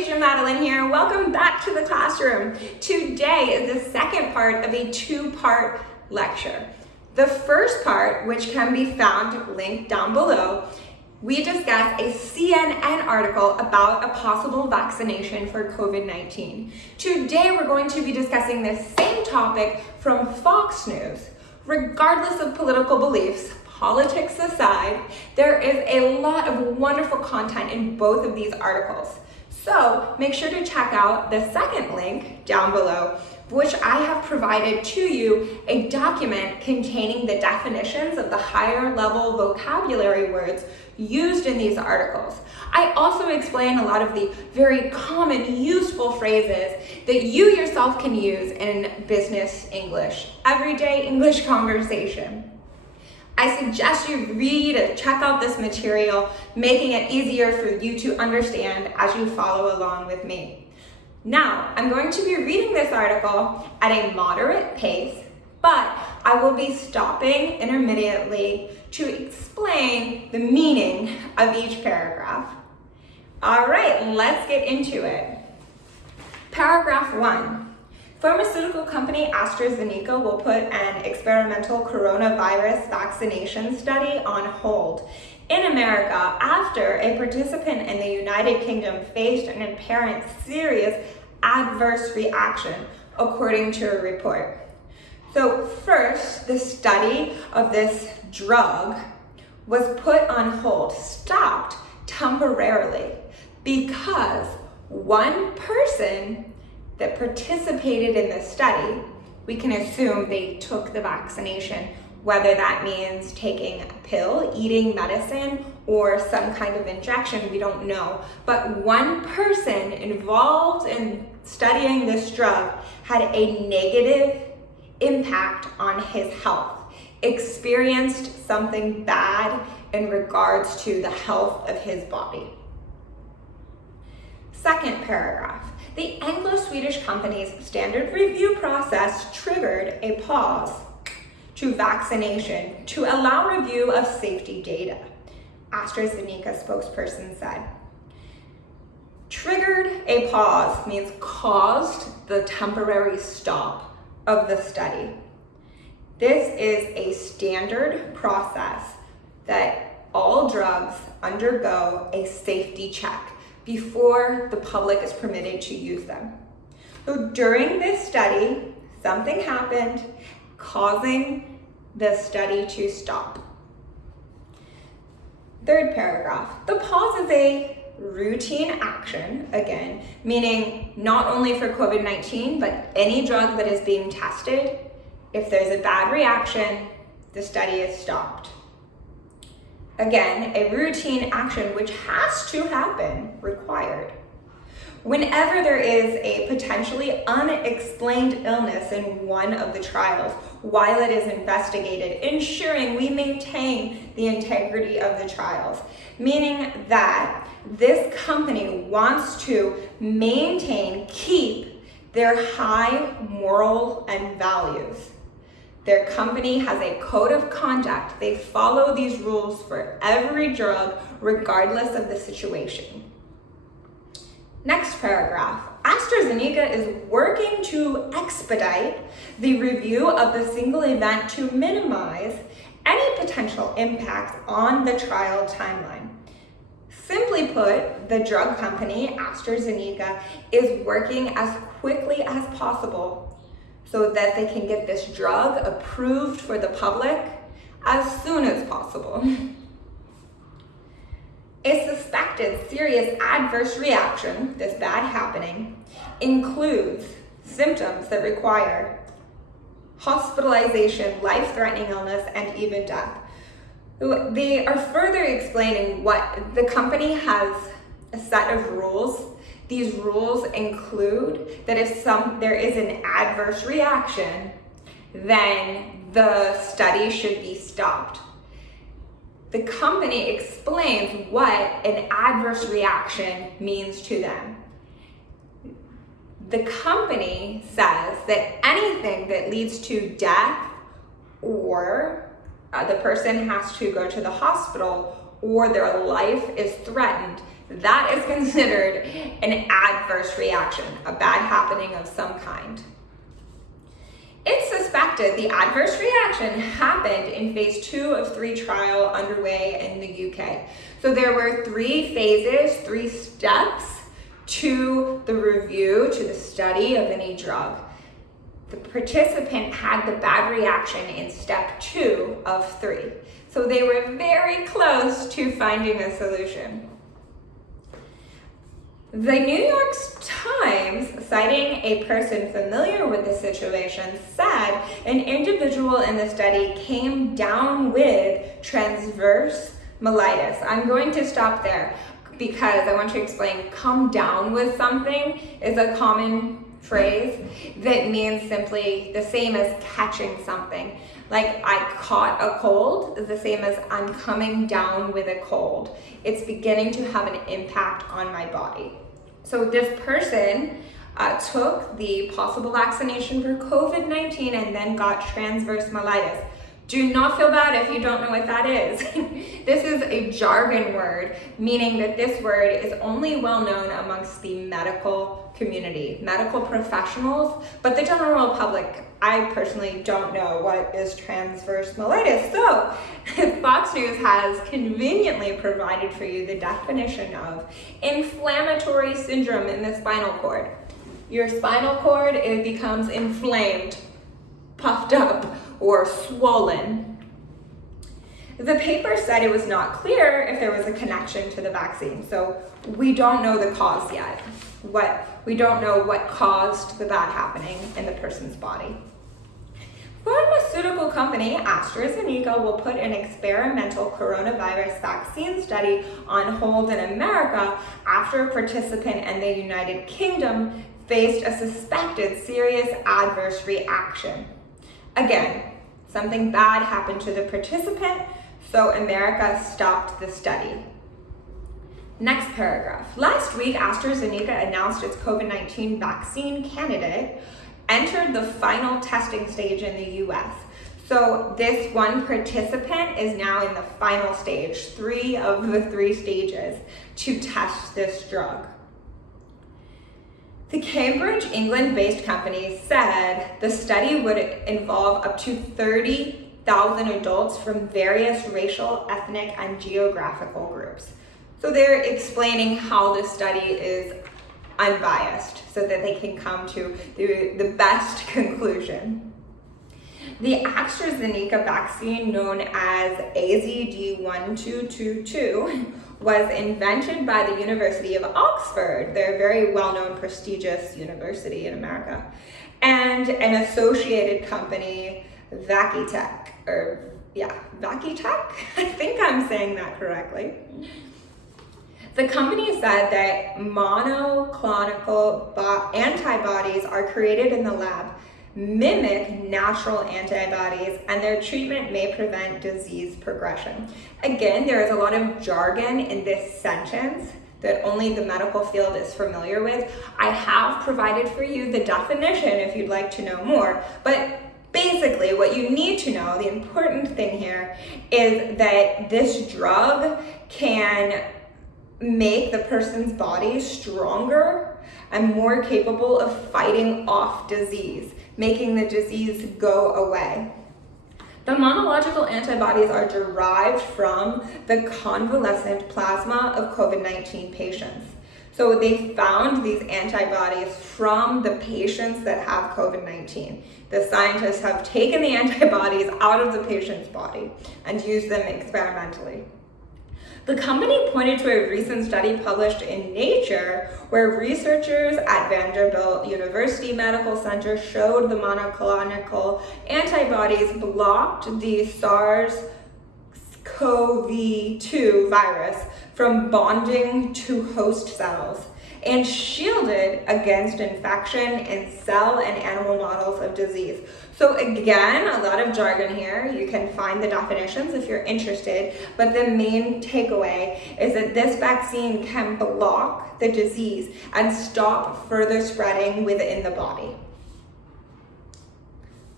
teacher Madeline here. Welcome back to the classroom. Today is the second part of a two-part lecture. The first part, which can be found linked down below, we discuss a CNN article about a possible vaccination for COVID-19. Today we're going to be discussing the same topic from Fox News. Regardless of political beliefs, politics aside, there is a lot of wonderful content in both of these articles. So make sure to check out the second link down below, which I have provided to you a document containing the definitions of the higher level vocabulary words used in these articles. I also explain a lot of the very common useful phrases that you yourself can use in business English, everyday English conversation. I suggest you read and check out this material, making it easier for you to understand as you follow along with me. Now, I'm going to be reading this article at a moderate pace, but I will be stopping intermittently to explain the meaning of each paragraph. All right, let's get into it. Paragraph 1. Pharmaceutical company AstraZeneca will put an experimental coronavirus vaccination study on hold in America after a participant in the United Kingdom faced an apparent serious adverse reaction, according to a report. So first, the study of this drug was put on hold, stopped temporarily, because one person that participated in the study, we can assume they took the vaccination, whether that means taking a pill, eating medicine, or some kind of injection, we don't know. But one person involved in studying this drug had a negative impact on his health, experienced something bad in regards to the health of his body. Second paragraph. The Anglo-Swedish company's standard review process triggered a pause to vaccination to allow review of safety data, AstraZeneca spokesperson said. Triggered a pause means caused the temporary stop of the study. This is a standard process that all drugs undergo a safety check before the public is permitted to use them. So during this study, something happened causing the study to stop. Third paragraph, the pause is a routine action, again, meaning not only for COVID-19, but any drug that is being tested. If there's a bad reaction, the study is stopped. Again, a routine action which has to happen, required. Whenever there is a potentially unexplained illness in one of the trials while it is investigated, ensuring we maintain the integrity of the trials, meaning that this company wants to maintain, keep their high moral and values. Their company has a code of conduct. They follow these rules for every drug, regardless of the situation. Next paragraph. AstraZeneca is working to expedite the review of the single event to minimize any potential impacts on the trial timeline. Simply put, the drug company, AstraZeneca, is working as quickly as possible so that they can get this drug approved for the public as soon as possible. A suspected serious adverse reaction, this bad happening, includes symptoms that require hospitalization, life-threatening illness, and even death. They are further explaining what the company has a set of rules. These rules include that if there is an adverse reaction, then the study should be stopped. The company explains what an adverse reaction means to them. The company says that anything that leads to death, or the person has to go to the hospital, or their life is threatened, that is considered an adverse reaction, a bad happening of some kind. It's suspected the adverse reaction happened in phase 2 of 3 trial underway in the UK. So there were 3 phases, 3 steps to the review, to the study of any drug. The participant had the bad reaction in step 2 of 3. So they were very close to finding a solution. The New York Times, citing a person familiar with the situation, said an individual in the study came down with transverse myelitis. I'm going to stop there because I want to explain come down with something is a common phrase that means simply the same as catching something. Like I caught a cold is the same as I'm coming down with a cold. It's beginning to have an impact on my body. So this person took the possible vaccination for COVID-19 and then got transverse myelitis. Do not feel bad if you don't know what that is. This is a jargon word, meaning that this word is only well known amongst the medical community, medical professionals, but the general public, I personally don't know what is transverse myelitis. So Fox News has conveniently provided for you the definition of inflammatory syndrome in the spinal cord. Your spinal cord, it becomes inflamed, puffed up, or swollen. The paper said it was not clear if there was a connection to the vaccine, so we don't know the cause yet. We don't know what caused the bad happening in the person's body. Pharmaceutical company AstraZeneca will put an experimental coronavirus vaccine study on hold in America after a participant in the United Kingdom faced a suspected serious adverse reaction. Again, something bad happened to the participant, so America stopped the study. Next paragraph. Last week, AstraZeneca announced its COVID-19 vaccine candidate entered the final testing stage in the US. So this one participant is now in the final stage, 3 of the 3 stages to test this drug. The Cambridge, England-based company said the study would involve up to 30,000 adults from various racial, ethnic, and geographical groups. So they're explaining how the study is unbiased so that they can come to the best conclusion. The AstraZeneca vaccine, known as AZD1222, was invented by the University of Oxford. They're a very well-known, prestigious university in America, and an associated company, Vakitech. I think I'm saying that correctly. The company said that monoclonal antibodies are created in the lab, mimic natural antibodies, and their treatment may prevent disease progression. Again, there is a lot of jargon in this sentence that only the medical field is familiar with. I have provided for you the definition if you'd like to know more, but basically what you need to know, the important thing here, is that this drug can make the person's body stronger and more capable of fighting off disease, making the disease go away. The monological antibodies are derived from the convalescent plasma of COVID-19 patients. So they found these antibodies from the patients that have COVID-19. The scientists have taken the antibodies out of the patient's body and used them experimentally. The company pointed to a recent study published in Nature where researchers at Vanderbilt University Medical Center showed the monoclonal antibodies blocked the SARS-CoV-2 virus from bonding to host cells and shielded against infection in cell and animal models of disease. So again, a lot of jargon here. You can find the definitions if you're interested, but the main takeaway is that this vaccine can block the disease and stop further spreading within the body.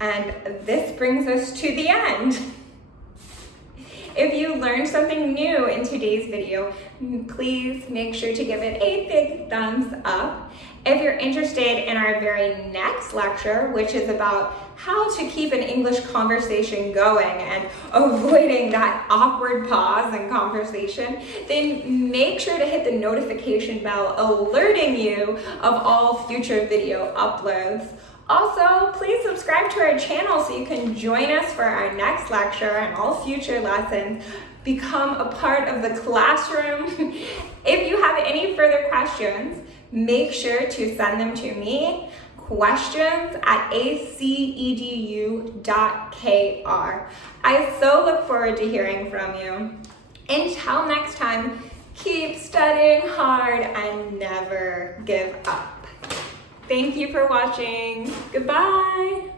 And this brings us to the end. If you learned something new in today's video, please make sure to give it a big thumbs up. If you're interested in our very next lecture, which is about how to keep an English conversation going and avoiding that awkward pause in conversation, then make sure to hit the notification bell alerting you of all future video uploads. Also, please subscribe to our channel so you can join us for our next lecture and all future lessons. Become a part of the classroom. If you have any further questions, make sure to send them to me. questions@acedu.kr. I so look forward to hearing from you. Until next time, keep studying hard and never give up. Thank you for watching. Goodbye.